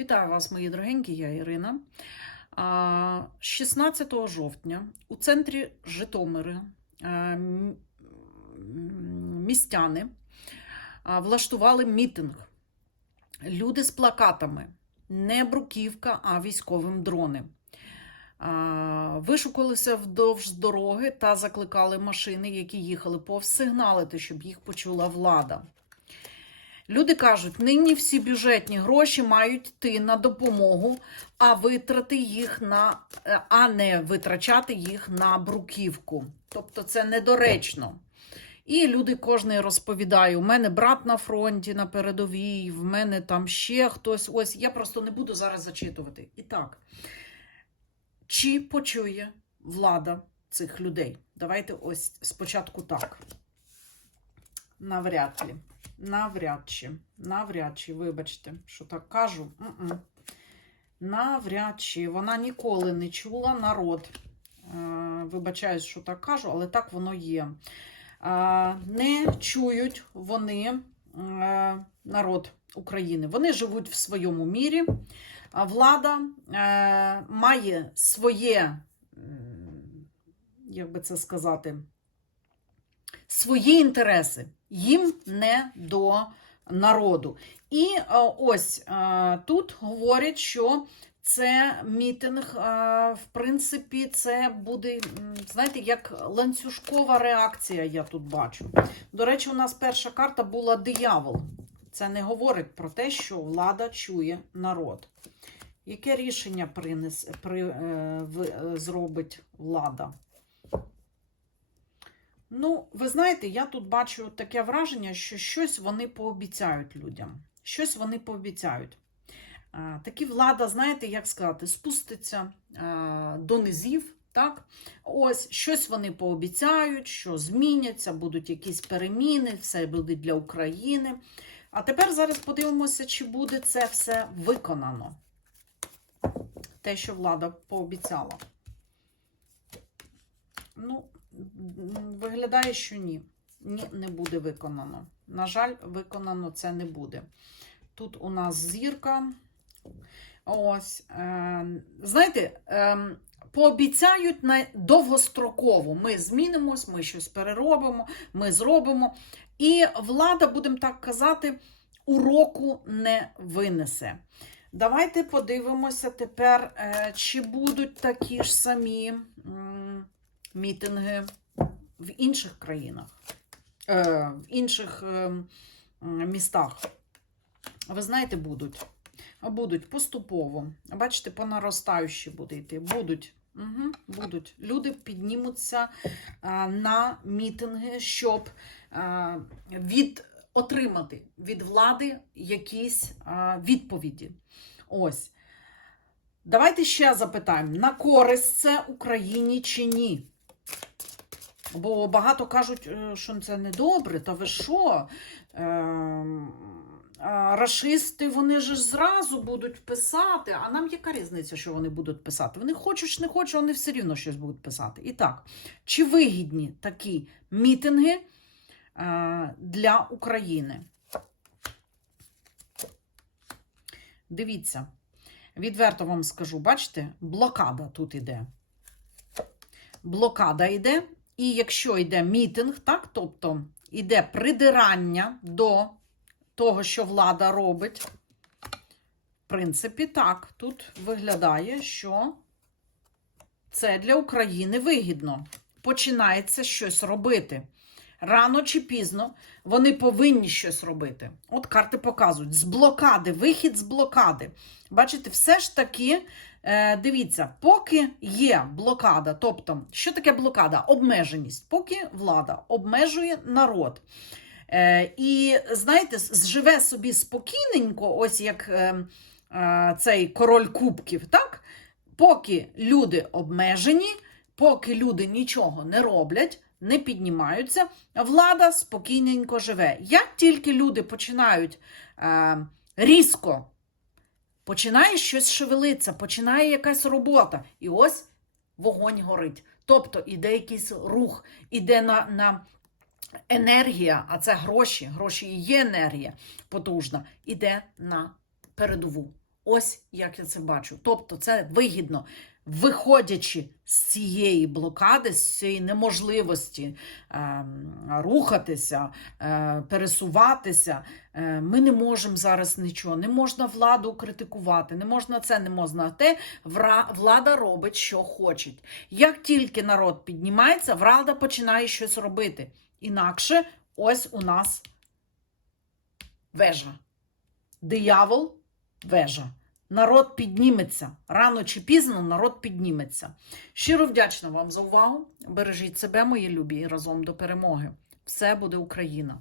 Вітаю вас, мої дорогенькі, я Ірина. 16 жовтня у центрі Житомира е, містяни влаштували мітинг. Люди з плакатами. Не бруківка, а військовим дрони. Вишукалися вдовж дороги та закликали машини, які їхали повз сигналити, щоб їх почула влада. Люди кажуть, нині всі бюджетні гроші мають йти на допомогу, а витрати їх на е, а не витрачати їх на бруківку. Тобто це недоречно. І люди кожний розповідає: у мене брат на фронті на передовій, в мене там ще хтось. Ось я просто не буду зараз зачитувати. І так, чи почує влада цих людей? Давайте ось спочатку так. Навряд ли. Навряд чи. Навряд чи, вибачте, що так кажу. М-м. Навряд чи. Вона ніколи не чула народ. Е, Вибачаюсь, що так кажу, але так воно є. Е, Не чують вони е, народ України. Вони живуть в своєму мірі. Влада має своє, як би це сказати, свої інтереси. Їм не до народу. І е, ось е, тут говорять, що це мітинг, е, в принципі, це буде, знаєте, як ланцюжкова реакція, я тут бачу. До речі, у нас перша карта була диявол. Це не говорить про те, що влада чує народ. Яке рішення принес, при, е, зробить влада? Ну, ви знаєте, я тут бачу таке враження, що щось вони пообіцяють людям. Щось вони пообіцяють. Такі влада, знаєте, як сказати, спуститься до низів. Так, ось щось вони пообіцяють, що зміняться, будуть якісь переміни, все буде для України. А тепер зараз подивимося, чи буде це все виконано. Те, що влада пообіцяла. Ну, виглядає, що ні. Ні, не буде виконано. На жаль, виконано це не буде. Тут у нас зірка. Ось. Е, знаєте, е, пообіцяють на довгостроково. Ми змінимось, ми щось переробимо, ми зробимо. І влада, будемо так казати, уроку не винесе. Давайте подивимося тепер, е, чи будуть такі ж самі мітинги в інших країнах, е, в інших е, містах. Ви знаєте, будуть. Будуть поступово. Бачите, по наростаючій буде йти. Будуть. Угу, будуть. Люди піднімуться а, на мітинги, щоб а, від, отримати від влади якісь а, відповіді. Ось. Давайте ще запитаємо: на користь це Україні чи ні? Бо багато кажуть, е, що це недобре, та ви що? Ем, Рашисти, вони ж зразу будуть писати, а нам яка різниця, що вони будуть писати? Вони хочуть, чи не хочуть, вони все рівно щось будуть писати. І так, чи вигідні такі мітинги е, для України? Дивіться, відверто вам скажу, бачите, блокада тут іде. Блокада йде, і якщо йде мітинг, так, тобто йде придирання до того, що влада робить. В принципі, так, тут виглядає, що це для України вигідно. Починається щось робити. Рано чи пізно вони повинні щось робити. От карти показують: з блокади, вихід з блокади. Бачите, все ж таки, е, дивіться, поки є блокада, тобто, що таке блокада? Обмеженість, поки влада обмежує народ. Е, і знаєте, живе собі спокійненько, ось як е, цей король кубків, так? Поки люди обмежені, поки люди нічого не роблять, не піднімаються, влада спокійненько живе. Як тільки люди починають е, різко, починає щось шевелитися, починає якась робота, і ось вогонь горить. Тобто іде якийсь рух, іде на, на енергія, а це гроші, гроші і є енергія потужна, іде на передову. Ось як я це бачу. Тобто, це вигідно. Виходячи з цієї блокади, з цієї неможливості е, рухатися, е, пересуватися, е, ми не можемо зараз нічого. Не можна владу критикувати, не можна це, не можна те. Влада робить, що хоче. Як тільки народ піднімається, влада починає щось робити. Інакше ось у нас вежа. Диявол вежа. Народ підніметься. Рано чи пізно народ підніметься. Щиро вдячна вам за увагу. Бережіть себе, мої любі, і разом до перемоги. Все буде Україна!